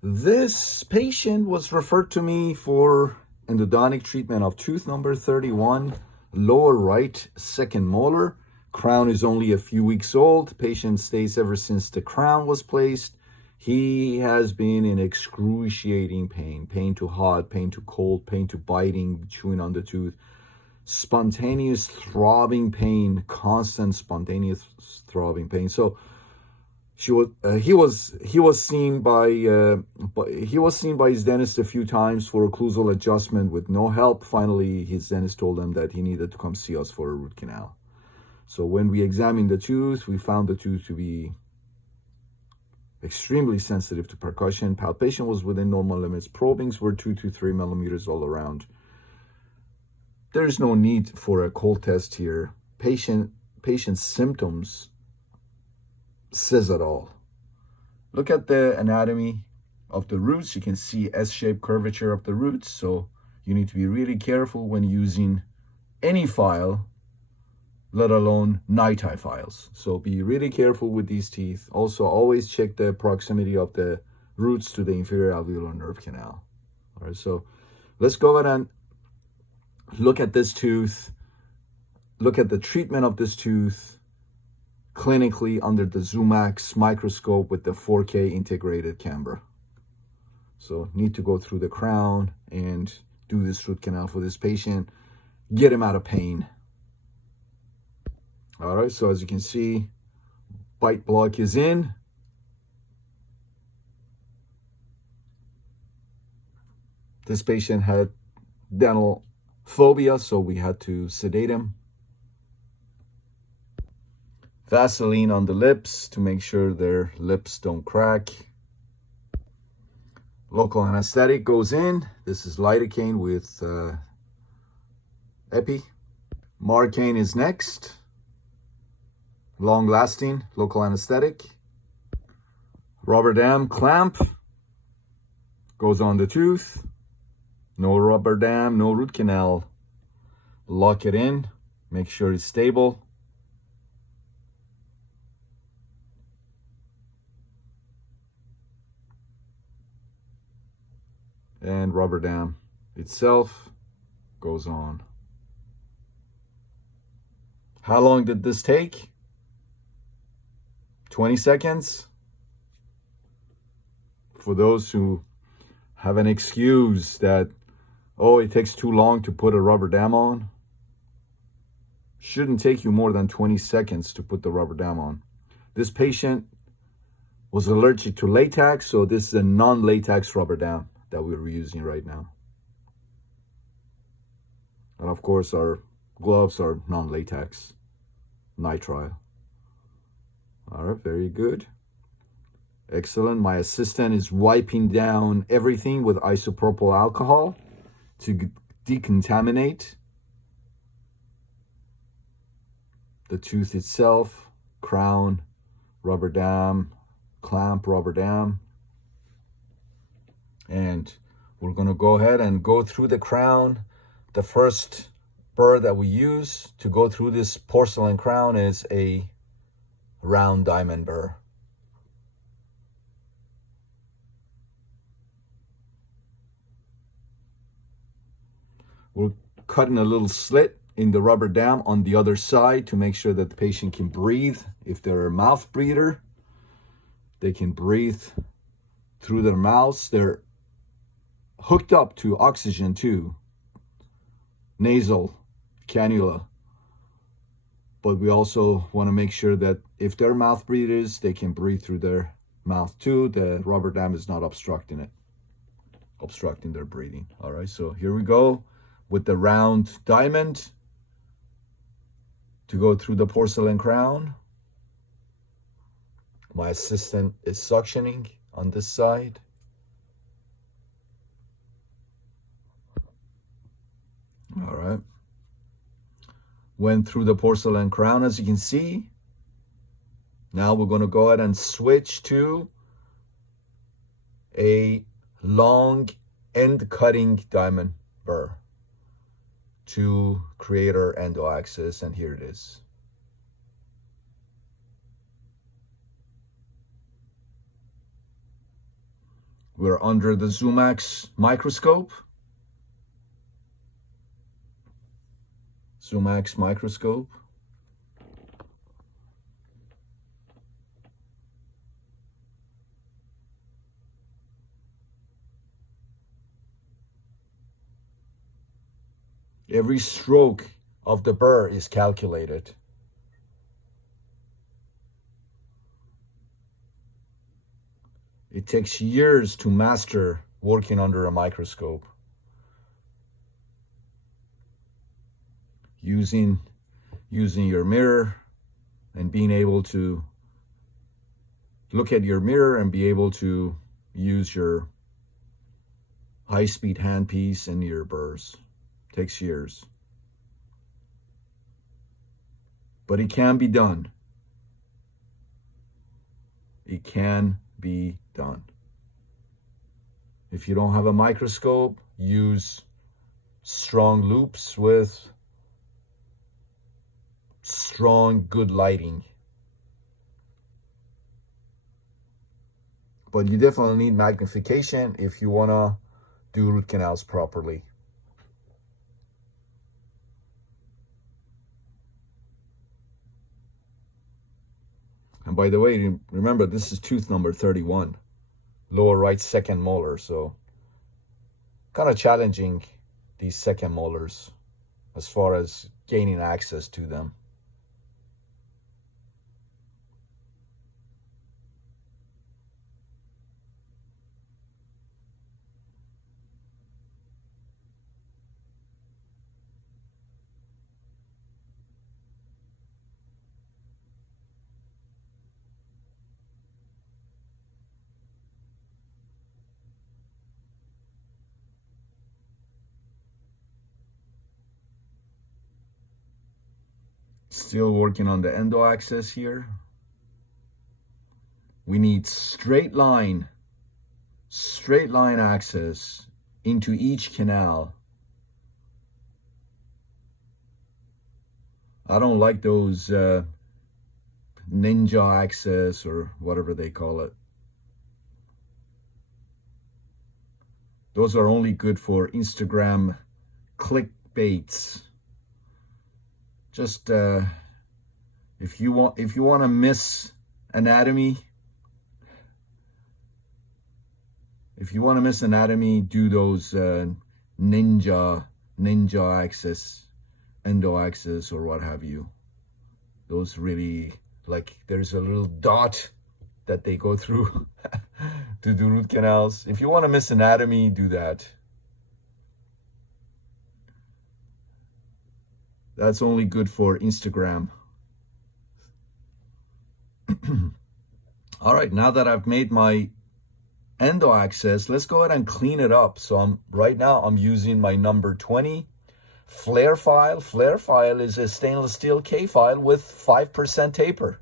This patient was referred to me for endodontic treatment of tooth number 31, lower right second molar. Crown is only a few weeks old. Patient stays ever since the crown was placed. He has been in excruciating pain, pain to hot, pain to cold, pain to biting, chewing on the tooth, spontaneous throbbing pain, constant spontaneous throbbing pain. So he was seen by his dentist a few times for occlusal adjustment with no help. Finally, his dentist told him that he needed to come see us for a root canal. So when we examined the tooth, we found the tooth to be extremely sensitive to percussion. Palpation was within normal limits. Probings were 2 to 3 millimeters all around. There's no need for a cold test here. Patient's symptoms says it all. Look at the anatomy of the roots. You can see S-shaped curvature of the roots. So you need to be really careful when using any file, let alone NiTi files. So be really careful with these teeth. Also, always check the proximity of the roots to the inferior alveolar nerve canal. All right, so let's go ahead and look at this tooth. Look at the treatment of this tooth clinically under the Zumax microscope with the 4K integrated camera. So need to go through the crown and do this root canal for this patient, get him out of pain. All right, so as you can see, bite block is in. This patient had dental phobia, so we had to sedate him. Vaseline on the lips to make sure their lips don't crack. Local anesthetic goes in. This is lidocaine with epi. Marcaine is next. Long-lasting local anesthetic. Rubber dam clamp goes on the tooth. No rubber dam, no root canal. Lock it in. Make sure it's stable. And rubber dam itself goes on. How long did this take? 20 seconds. For those who have an excuse that, oh, it takes too long to put a rubber dam on, shouldn't take you more than 20 seconds to put the rubber dam on. This patient was allergic to latex, so this is a non-latex rubber dam that we're using right now. And of course, our gloves are non-latex, nitrile. All right, very good. Excellent. My assistant is wiping down everything with isopropyl alcohol to decontaminate the tooth itself, crown, rubber dam, clamp, rubber dam. And we're going to go ahead and go through the crown. The first burr that we use to go through this porcelain crown is a round diamond burr. We're cutting a little slit in the rubber dam on the other side to make sure that the patient can breathe. If they're a mouth breather, they can breathe through their mouths. They're hooked up to oxygen too, nasal cannula. But we also want to make sure that if they're mouth breathers, they can breathe through their mouth too. The rubber dam is not obstructing their breathing. All right, so here we go with the round diamond to go through the porcelain crown. My assistant is suctioning on this side. All right. Went through the porcelain crown, as you can see. Now we're going to go ahead and switch to a long end cutting diamond burr to create our endo axis, and here it is. We're under the Zumax microscope. Zumax microscope. Every stroke of the burr is calculated. It takes years to master working under a microscope. Using your mirror and being able to look at your mirror and be able to use your high-speed handpiece and your burrs. Takes years. But it can be done. It can be done. If you don't have a microscope, use strong loops with strong, good lighting. But you definitely need magnification if you want to do root canals properly. And by the way, remember, this is tooth number 31, lower right second molar. So kind of challenging these second molars as far as gaining access to them. Still working on the endo axis here. We need straight line access into each canal. I don't like those ninja axis or whatever they call it. Those are only good for Instagram clickbaits. Just if you want to miss anatomy, do those ninja axis, endo axis, or what have you. Those really, like, there's a little dot that they go through to do root canals. If you want to miss anatomy, do that. That's only good for Instagram. All right, now that I've made my endo axis, let's go ahead and clean it up. So right now I'm using my number 20 flare file. Flare file is a stainless steel K file with 5% taper.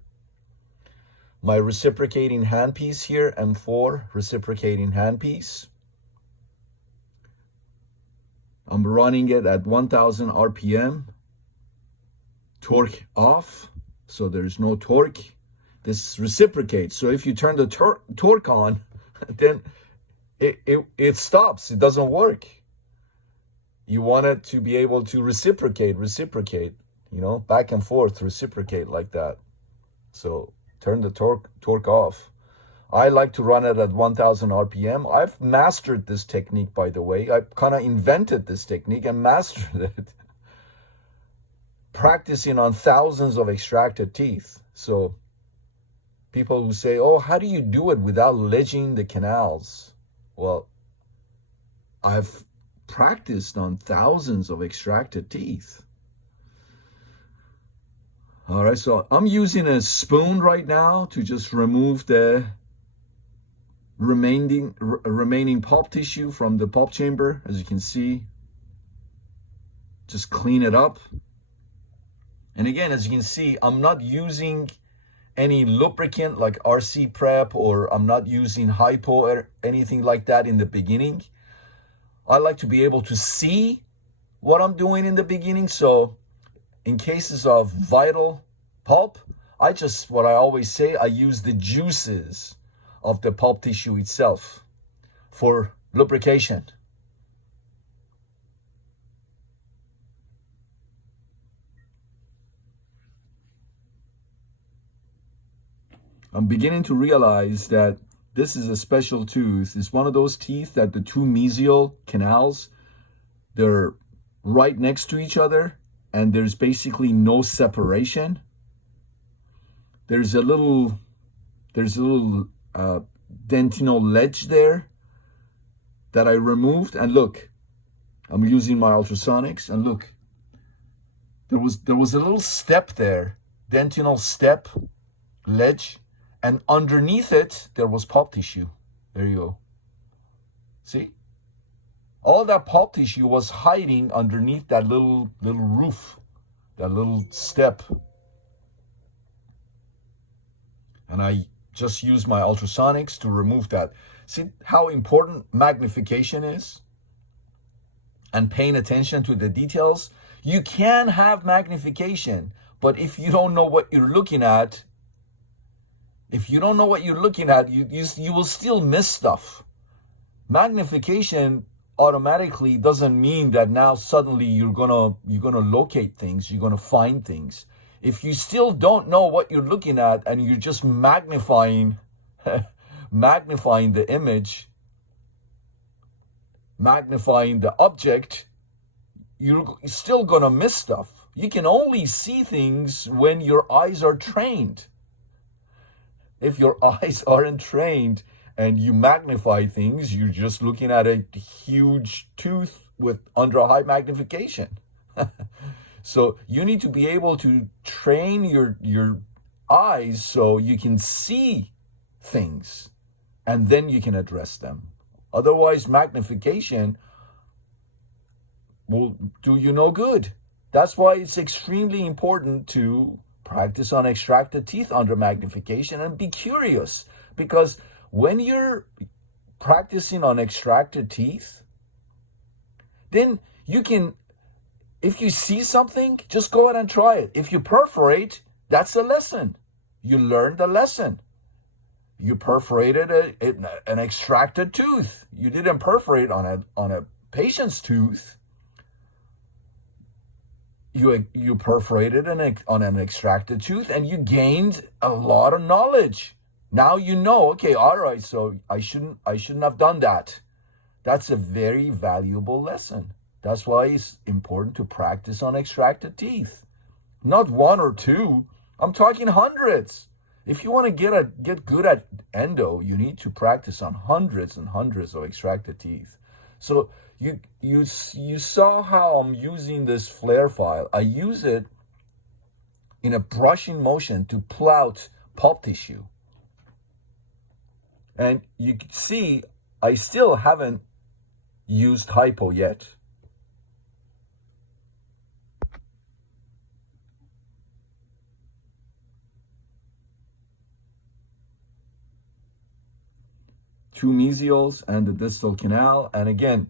My reciprocating handpiece here, M4 reciprocating handpiece. I'm running it at 1000 RPM. Torque off, so there's no torque. This reciprocates, so if you turn the torque on, then it stops. It doesn't work. You want it to be able to reciprocate, you know, back and forth, reciprocate like that. So turn the torque off. I like to run it at 1000 RPM. I've mastered this technique, by the way. I kind of invented this technique and mastered it, practicing on thousands of extracted teeth. So people who say, oh, how do you do it without ledging the canals? Well, I've practiced on thousands of extracted teeth. All right, so I'm using a spoon right now to just remove the remaining pulp tissue from the pulp chamber. As you can see, just clean it up. And again, as you can see, I'm not using any lubricant like RC Prep, or I'm not using hypo or anything like that in the beginning. I like to be able to see what I'm doing in the beginning. So in cases of vital pulp, what I always say, I use the juices of the pulp tissue itself. for lubrication. I'm beginning to realize that this is a special tooth. It's one of those teeth that the two mesial canals, they're right next to each other, and there's basically no separation. There's a little dentinal ledge there that I removed, and look, I'm using my ultrasonics, and look, there was a little step there, dentinal step, ledge, and underneath it there was pulp tissue. There you go. See? All that pulp tissue was hiding underneath that little roof, that little step. And I just used my ultrasonics to remove that. See how important magnification is? And paying attention to the details. You can have magnification, but if you don't know what you're looking at, you will still miss stuff. Magnification automatically doesn't mean that now suddenly you're gonna locate things, you're gonna find things. If you still don't know what you're looking at and you're just magnifying magnifying the image, magnifying the object, you're still gonna miss stuff. You can only see things when your eyes are trained. If your eyes aren't trained and you magnify things, you're just looking at a huge tooth with under high magnification. So you need to be able to train your eyes so you can see things and then you can address them. Otherwise, magnification will do you no good. That's why it's extremely important to practice on extracted teeth under magnification and be curious, because when you're practicing on extracted teeth, then you can, if you see something, just go ahead and try it. If you perforate, that's a lesson. You learned the lesson. You perforated an extracted tooth. You didn't perforate on a patient's tooth. You perforated on an extracted tooth, and you gained a lot of knowledge. Now you know, okay, all right, so I shouldn't have done that. That's a very valuable lesson. That's why it's important to practice on extracted teeth. Not one or two. I'm talking hundreds. If you want to get good at endo, you need to practice on hundreds and hundreds of extracted teeth. So you saw how I'm using this flare file. I use it in a brushing motion to pull out pulp tissue. And you can see I still haven't used hypo yet. Two mesials and the distal canal. And again,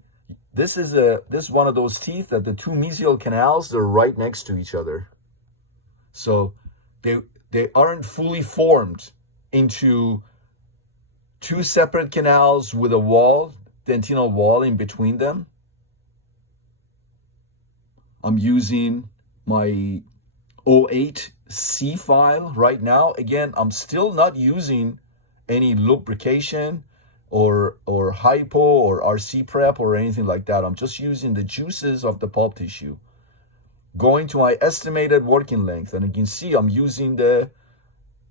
this is one of those teeth that the two mesial canals, they're right next to each other. So they aren't fully formed into two separate canals with a wall, dentinal wall in between them. I'm using my 08C file right now. Again, I'm still not using any lubrication or hypo or RC prep or anything like that. I'm just using the juices of the pulp tissue. Going to my estimated working length, and you can see I'm using the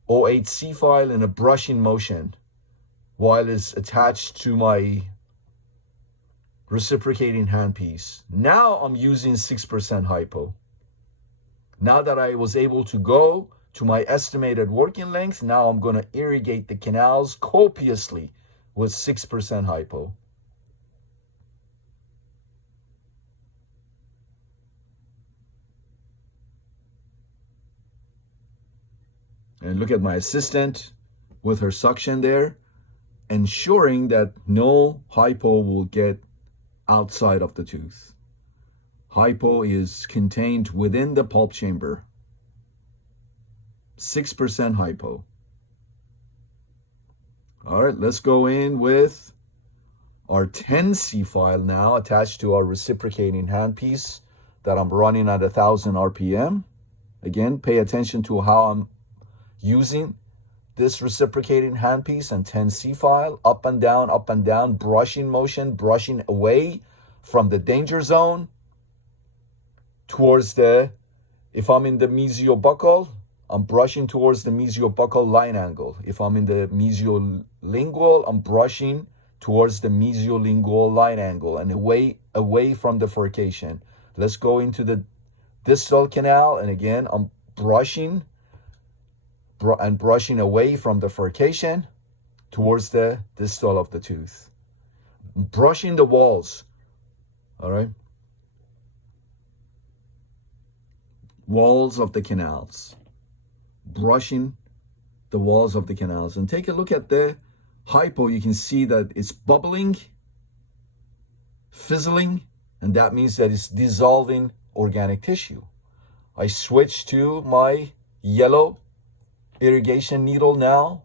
08C file in a brushing motion while it's attached to my reciprocating handpiece. Now I'm using 6% hypo. Now that I was able to go to my estimated working length, now I'm going to irrigate the canals copiously with 6% hypo. And look at my assistant with her suction there, ensuring that no hypo will get outside of the tooth. Hypo is contained within the pulp chamber. 6% hypo. All right, let's go in with our 10C file now attached to our reciprocating handpiece that I'm running at 1,000 RPM. Again, pay attention to how I'm using this reciprocating handpiece and 10C file, up and down, brushing motion, brushing away from the danger zone towards the, if I'm in the mesiobuccal, I'm brushing towards the mesiobuccal line angle. If I'm in the mesiolingual, I'm brushing towards the mesiolingual line angle and away from the furcation. Let's go into the distal canal, and again, I'm brushing away from the furcation towards the distal of the tooth. Brushing the walls, all right? Walls of the canals. Brushing the walls of the canals. And take a look at the hypo. You can see that it's bubbling, fizzling, and that means that it's dissolving organic tissue. I switch to my yellow irrigation needle now.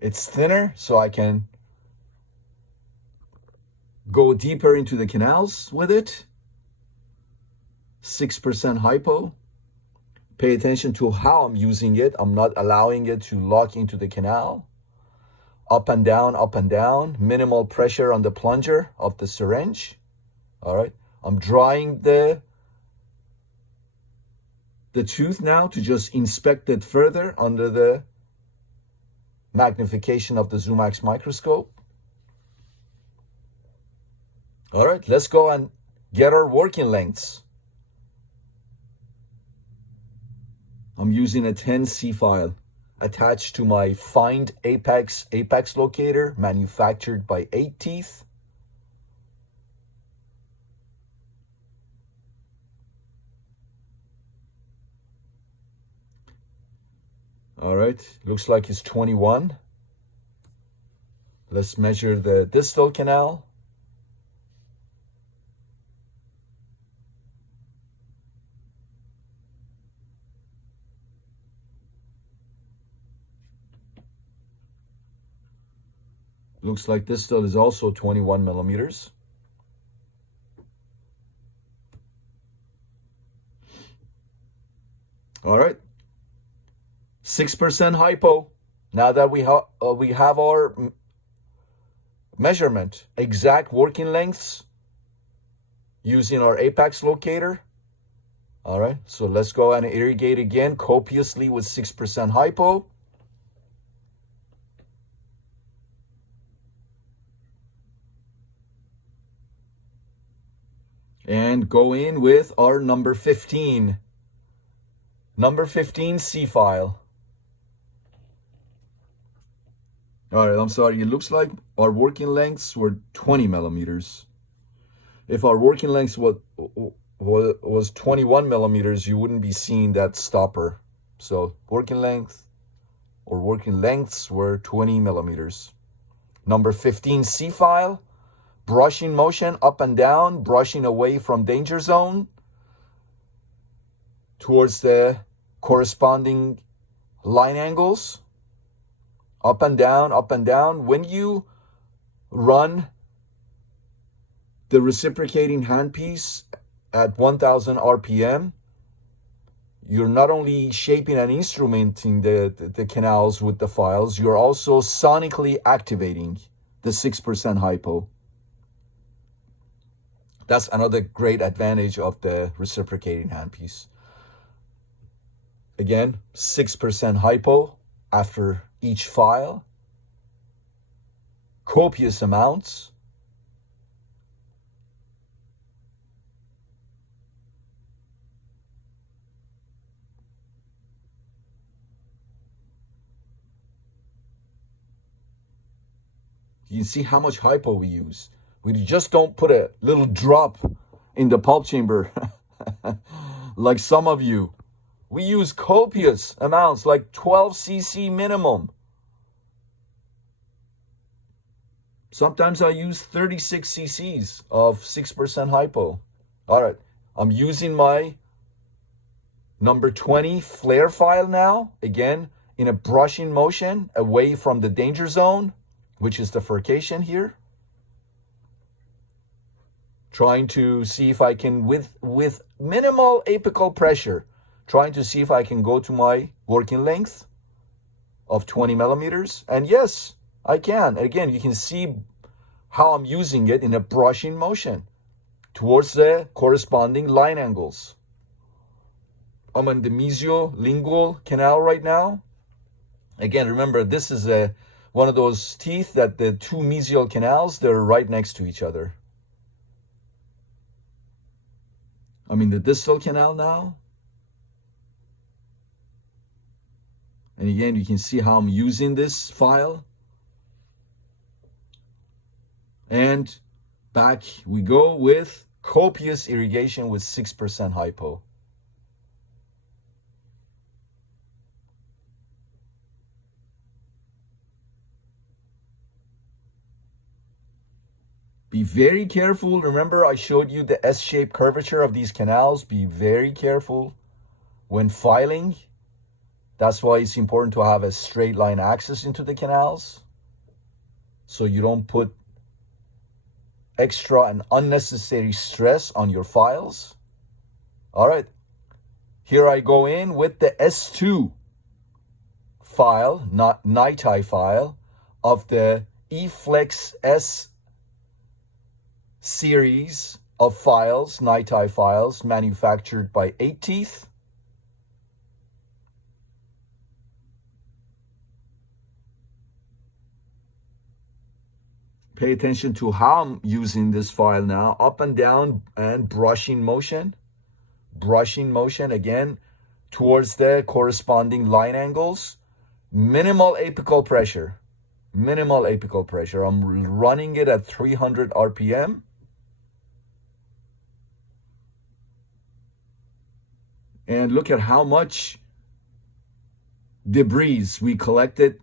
It's thinner, so I can go deeper into the canals with it. 6% hypo. Pay attention to how I'm using it. I'm not allowing it to lock into the canal. Up and down, minimal pressure on the plunger of the syringe. All right, I'm drawing the tooth now to just inspect it further under the magnification of the Zumax microscope. All right, let's go and get our working lengths. I'm using a 10C file attached to my Find Apex locator manufactured by 8 Teeth. All right, looks like it's 21. Let's measure the distal canal. Looks like distal is also 21 millimeters. All right. 6% hypo. Now that we have our measurement, exact working lengths using our apex locator. All right, so let's go and irrigate again copiously with 6% hypo. And go in with our number 15 C file. All right, I'm sorry. It looks like our working lengths were 20 millimeters. If our working lengths was 21 millimeters, you wouldn't be seeing that stopper. So working length or working lengths were 20 millimeters. Number 15 C file, brushing motion up and down, brushing away from danger zone towards the corresponding line angles. Up and down, up and down. When you run the reciprocating handpiece at 1000 RPM, you're not only shaping and instrumenting the canals with the files, you're also sonically activating the 6% hypo. That's another great advantage of the reciprocating handpiece. Again, 6% hypo after each file, copious amounts. You can see how much hypo we use. We just don't put a little drop in the pulp chamber like some of you. We use copious amounts, like 12 cc minimum. Sometimes I use 36 cc's of 6% hypo. All right, I'm using my number 20 flare file now, again, in a brushing motion away from the danger zone, which is the furcation here. trying to see if I can, with minimal apical pressure, trying to see if I can go to my working length of 20 millimeters. And yes, I can. Again, you can see how I'm using it in a brushing motion towards the corresponding line angles. I'm in the mesiolingual canal right now. Again, remember, this is one of those teeth that the two mesial canals, they're right next to each other. I'm in the distal canal now. And again, you can see how I'm using this file. And back we go with copious irrigation with 6% hypo. Be very careful. Remember, I showed you the S-shaped curvature of these canals. Be very careful when filing. That's why it's important to have a straight line access into the canals, so you don't put extra and unnecessary stress on your files. All right, here I go in with the S2 file, not NITI file, of the eFlex S series of files, NITI files, manufactured by 8 Teeth. Pay attention to how I'm using this file now, up and down and brushing motion. Brushing motion again towards the corresponding line angles. Minimal apical pressure. Minimal apical pressure. I'm running it at 300 RPM. And look at how much debris we collected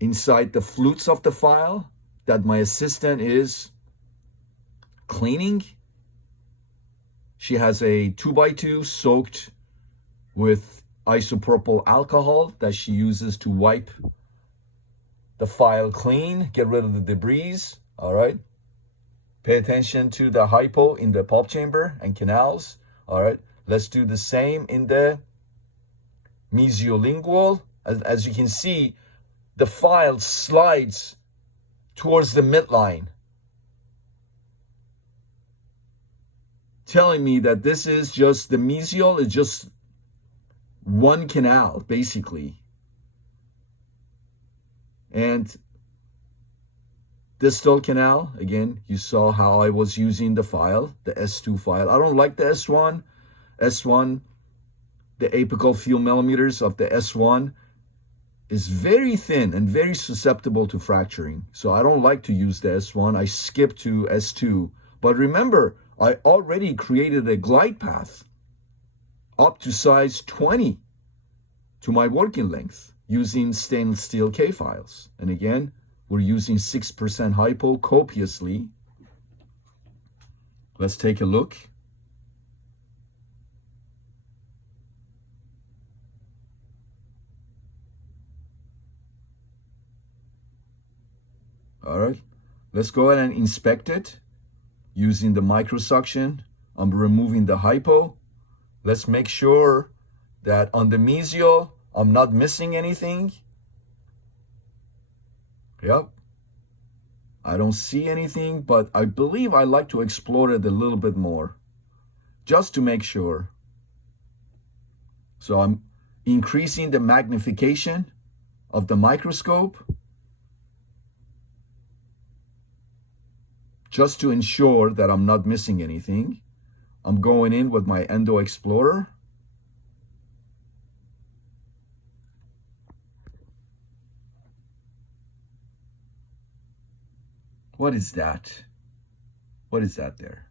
inside the flutes of the file that my assistant is cleaning. She has a 2x2 soaked with isopropyl alcohol that she uses to wipe the file clean, get rid of the debris. All right. Pay attention to the hypo in the pulp chamber and canals. All right. Let's do the same in the mesiolingual. As you can see, the file slides towards the midline, telling me that this is just the mesial is just one canal, basically. And distal canal, again, you saw how I was using the file, the S2 file. I don't like the S1. S1, the apical few millimeters of the S1 is very thin and very susceptible to fracturing. So I don't like to use the S1. I skip to S2. But remember, I already created a glide path up to size 20 to my working length using stainless steel K files. And again, we're using 6% hypo copiously. Let's take a look. All right, let's go ahead and inspect it using the microsuction. I'm removing the hypo. Let's make sure that on the mesial, I'm not missing anything. Yep, I don't see anything, but I believe I like to explore it a little bit more, just to make sure. So I'm increasing the magnification of the microscope, just to ensure that I'm not missing anything. I'm going in with my Endo Explorer. What is that? What is that there?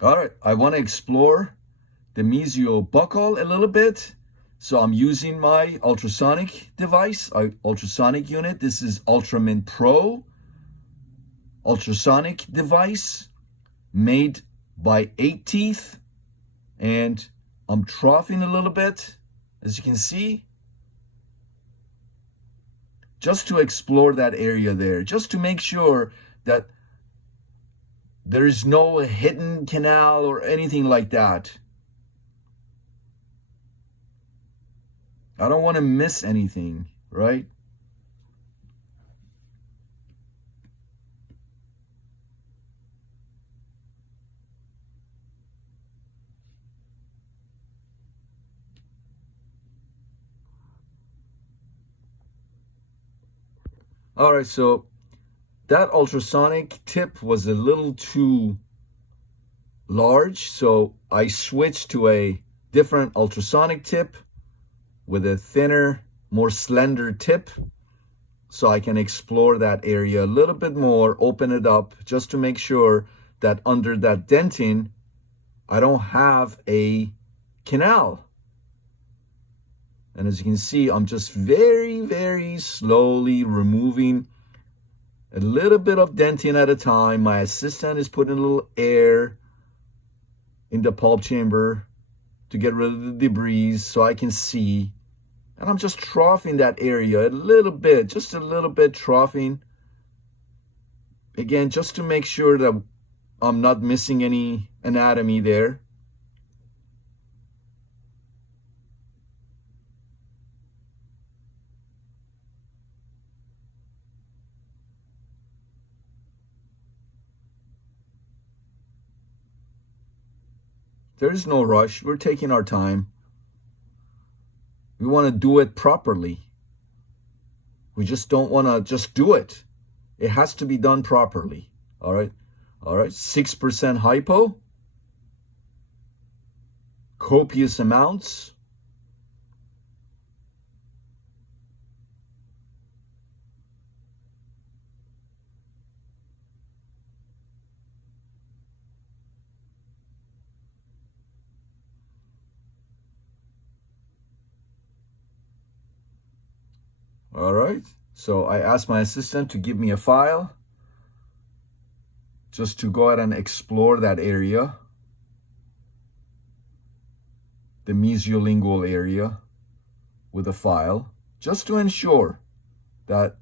All right, I want to explore the mesio buccal a little bit. So I'm using my ultrasonic device, ultrasonic unit. This is Ultramin Pro. ultrasonic device made by 8 teeth, and I'm troughing a little bit, as you can see, just to explore that area there, just to make sure that there is no hidden canal or anything like that. I don't want to miss anything, right? All right, so that ultrasonic tip was a little too large, so I switched to a different ultrasonic tip with a thinner, more slender tip, so I can explore that area a little bit more, open it up, just to make sure that under that dentin, I don't have a canal. And as you can see, I'm just very, very slowly removing a little bit of dentin at a time. My assistant is putting a little air in the pulp chamber to get rid of the debris so I can see. And I'm just troughing that area a little bit, just a little bit troughing. Again, just to make sure that I'm not missing any anatomy there. There is no rush. We're taking our time. We want to do it properly. We just don't want to just do it. It has to be done properly. All right. All right. 6% hypo. Copious amounts. All right. So I asked my assistant to give me a file just to go ahead and explore that area, the mesiolingual area, with a file, just to ensure that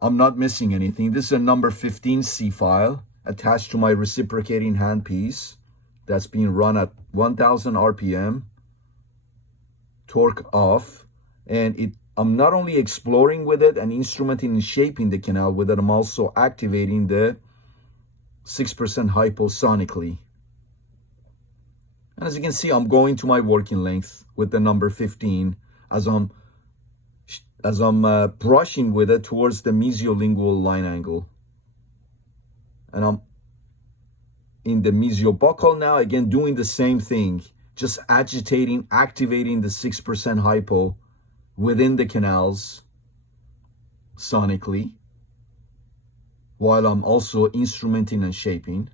I'm not missing anything. This is a number 15C file attached to my reciprocating handpiece that's being run at 1000 RPM, torque off, and I'm not only exploring with it and instrumenting and shaping the canal with it, I'm also activating the 6% hyposonically. And as you can see, I'm going to my working length with the number 15 as I'm brushing with it towards the mesiolingual line angle. And I'm in the mesiobuccal now, again, doing the same thing, just agitating, activating the 6% hypo within the canals sonically, while I'm also instrumenting and shaping.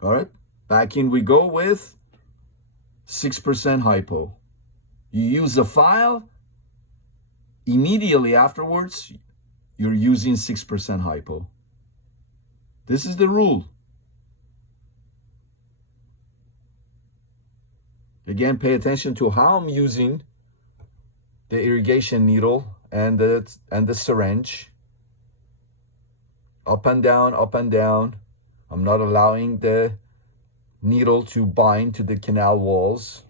All right, back in we go with 6% hypo. You use a file, immediately afterwards, you're using 6% hypo. This is the rule. Again, pay attention to how I'm using the irrigation needle and the syringe. Up and down, up and down. I'm not allowing the needle to bind to the canal walls.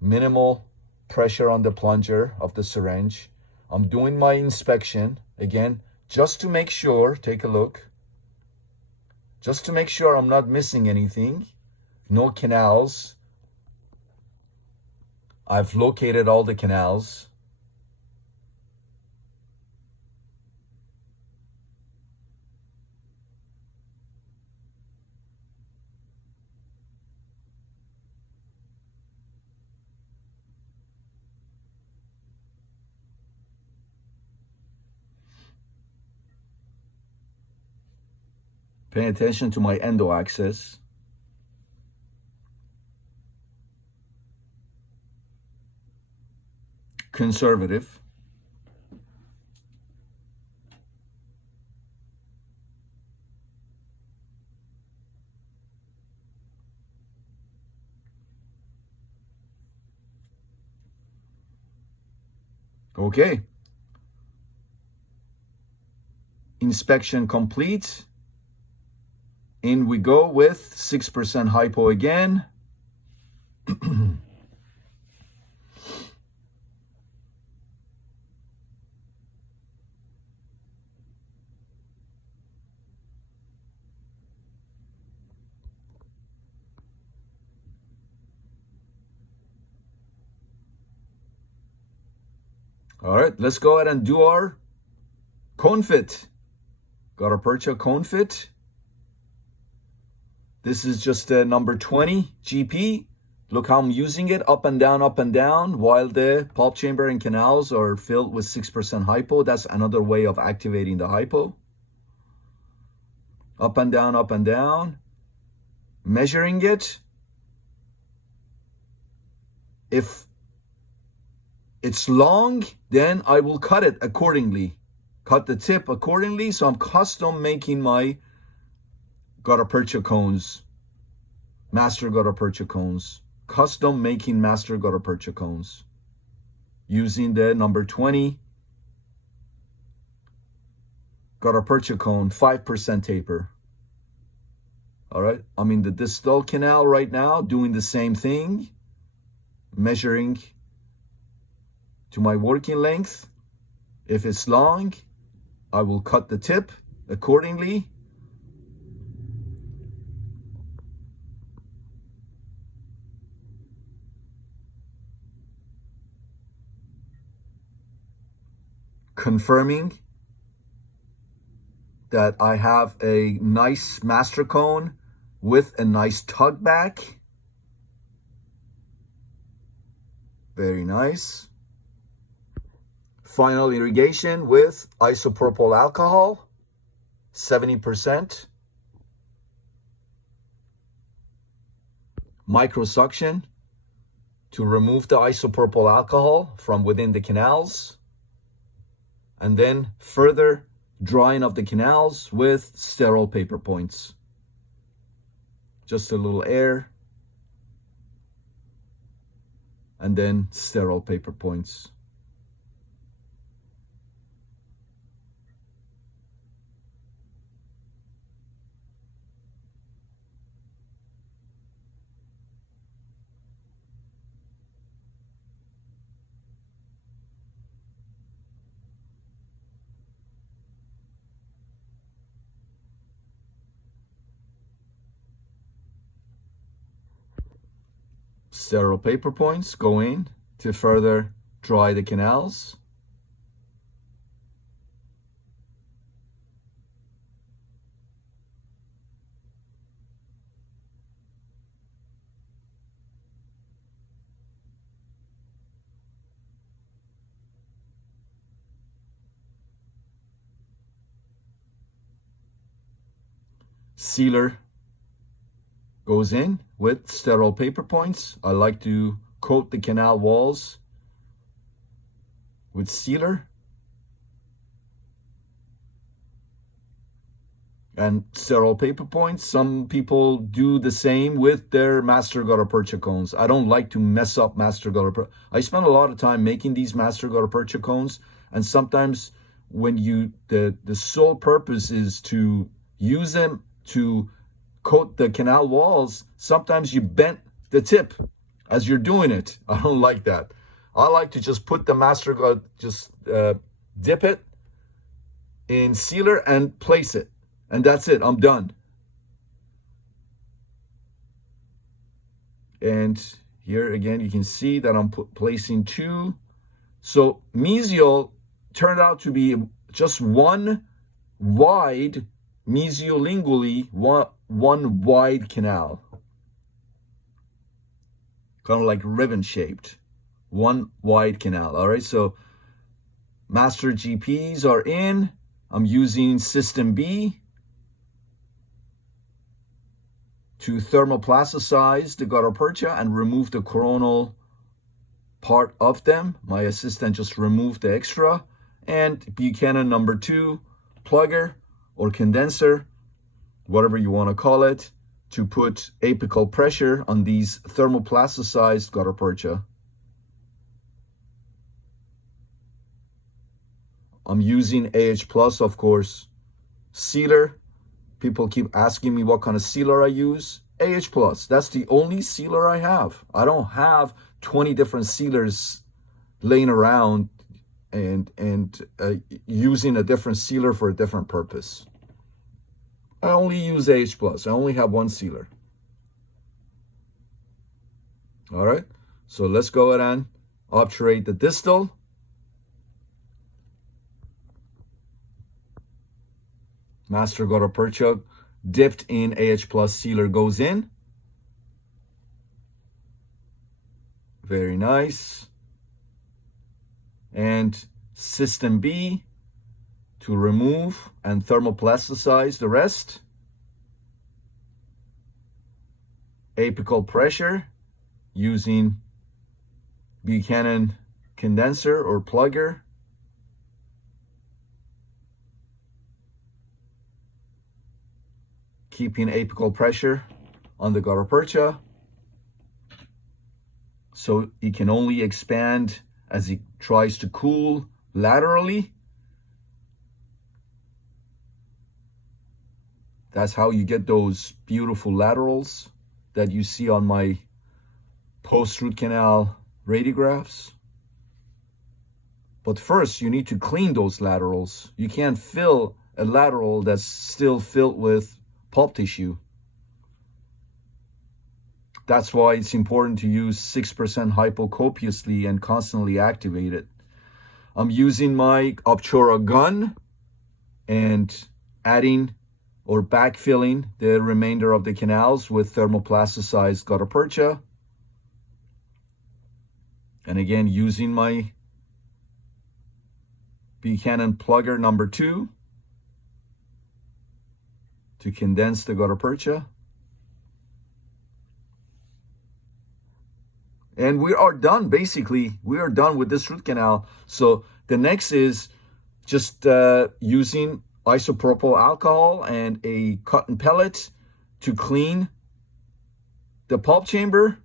Minimal pressure on the plunger of the syringe. I'm doing my inspection, again, just to make sure, take a look, just to make sure I'm not missing anything. No canals. I've located all the canals. Pay attention to my endo axis. Conservative. Okay. Inspection complete. In we go with 6% hypo again. All right, let's go ahead and do our cone fit. Gutta percha cone fit. This is just number 20 GP. Look how I'm using it, up and down, while the pulp chamber and canals are filled with 6% hypo. That's another way of activating the hypo. Up and down, measuring it. If it's long, then I will cut it accordingly. Cut the tip accordingly. So I'm custom making my gutta percha cones, master gutta percha cones. Custom making master gutta percha cones using the number 20 gutta percha cone, 5% taper. All right, I'm in the distal canal right now, doing the same thing, measuring to my working length. If it's long, I will cut the tip accordingly. Confirming that I have a nice master cone with a nice tug back. Very nice. Final irrigation with isopropyl alcohol, 70%. Microsuction to remove the isopropyl alcohol from within the canals. And then further drying of the canals with sterile paper points. Just a little air. And then sterile paper points. Sterile paper points go in to further dry the canals. Sealer goes in with sterile paper points. I like to coat the canal walls with sealer. And sterile paper points. Some people do the same with their master gutta percha cones. I don't like to mess up master gutta percha. I spend a lot of time making these master gutta percha cones, and sometimes when the sole purpose is to use them to coat the canal walls, sometimes you bent the tip as you're doing it. I don't like that. I like to just put the master gutta, just dip it in sealer and place it. And that's it, I'm done. And here again, you can see that I'm placing two. So mesial turned out to be just one wide, mesiolingually, one wide canal. Kind of like ribbon shaped, one wide canal. All right, so master GPs are in. I'm using system B to thermoplasticize the gutta percha and remove the coronal part of them. My assistant just removed the extra. And Buchanan number 2 plugger or condenser, whatever you want to call it, to put apical pressure on these thermoplasticized gutta percha. I'm using AH Plus, of course, sealer. People keep asking me what kind of sealer I use. AH Plus, that's the only sealer I have. I don't have 20 different sealers laying around and using a different sealer for a different purpose. I only use AH Plus. I only have one sealer. All right, so let's go ahead and obturate the distal. Master gutta percha dipped in AH Plus sealer goes in. Very nice. And system B to remove and thermoplasticize the rest. Apical pressure using Buchanan condenser or plugger. Keeping apical pressure on the gutta percha, so it can only expand as it tries to cool laterally. That's how you get those beautiful laterals that you see on my post-root canal radiographs. But first, you need to clean those laterals. You can't fill a lateral that's still filled with pulp tissue. That's why it's important to use 6% hypocopiously and constantly activate it. I'm using my Obtura gun and adding or backfilling the remainder of the canals with thermoplasticized gutta percha. And again, using my Buchanan plugger number 2 to condense the gutta percha. And we are done, basically. We are done with this root canal. So the next is just using isopropyl alcohol and a cotton pellet to clean the pulp chamber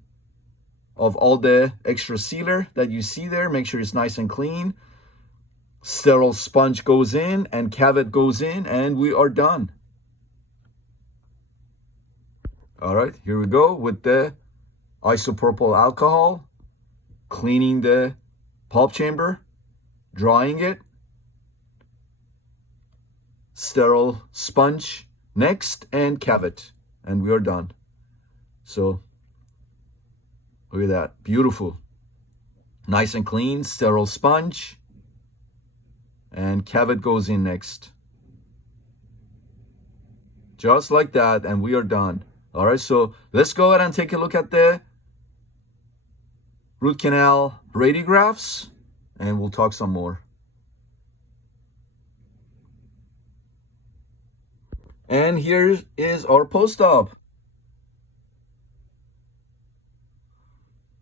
of all the extra sealer that you see there. Make sure it's nice and clean. Sterile sponge goes in and cavet goes in, and we are done. All right, here we go with the isopropyl alcohol, cleaning the pulp chamber, drying it, sterile sponge next, and cavet, and we are done. So look at that, beautiful, nice and clean, sterile sponge, and cavet goes in next. Just like that, and we are done. All right, so let's go ahead and take a look at the root canal radiographs, and we'll talk some more. And here is our post-op.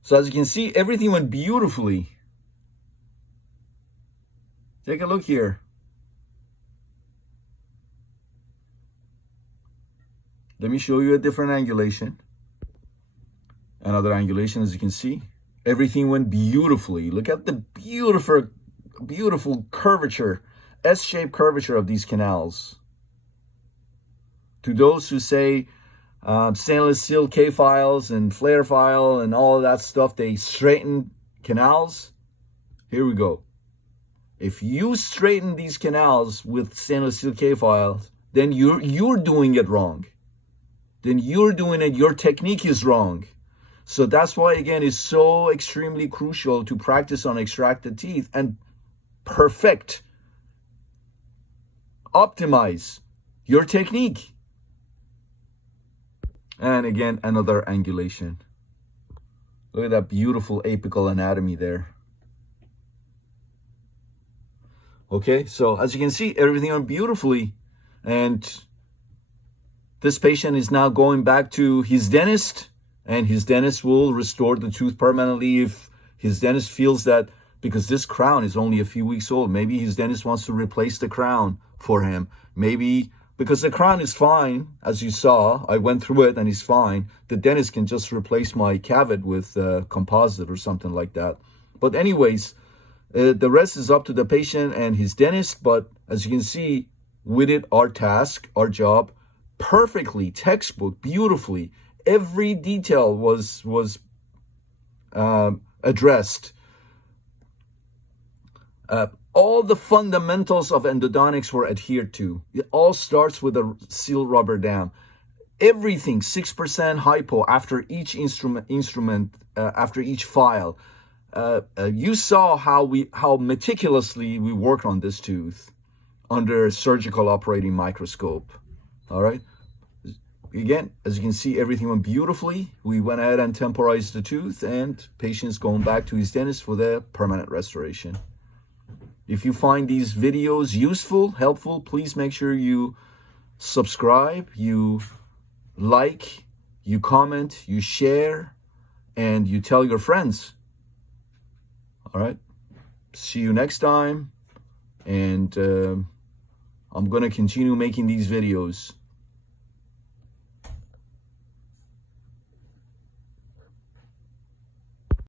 So as you can see, everything went beautifully. Take a look here. Let me show you a different angulation. Another angulation, as you can see. Everything went beautifully. Look at the beautiful curvature, S-shaped curvature of these canals. To those who say stainless steel K-files and flare file and all of that stuff, they straighten canals. Here we go. If you straighten these canals with stainless steel K-files, then you're doing it wrong. Then you're doing it, your technique is wrong. So that's why, again, it's so extremely crucial to practice on extracted teeth and perfect, optimize your technique. And again, another angulation. Look at that beautiful apical anatomy there. Okay, so as you can see, everything went beautifully. And this patient is now going back to his dentist, and his dentist will restore the tooth permanently if his dentist feels that, because this crown is only a few weeks old, maybe his dentist wants to replace the crown for him. Maybe because the crown is fine, as you saw, I went through it and it's fine. The dentist can just replace my cavet with composite or something like that. But anyways, The rest is up to the patient and his dentist, but as you can see, we did our task, our job, perfectly, textbook, beautifully. Every detail was addressed. All the fundamentals of endodontics were adhered to. It all starts with a seal rubber dam. Everything 6% hypo after each instrument after each file. You saw how meticulously we worked on this tooth under a surgical operating microscope. All right. Again, as you can see, everything went beautifully. We went ahead and temporized the tooth, and patient's going back to his dentist for the permanent restoration. If you find these videos useful, helpful, please make sure you subscribe, you like, you comment, you share, and you tell your friends. All right. See you next time. And I'm going to continue making these videos.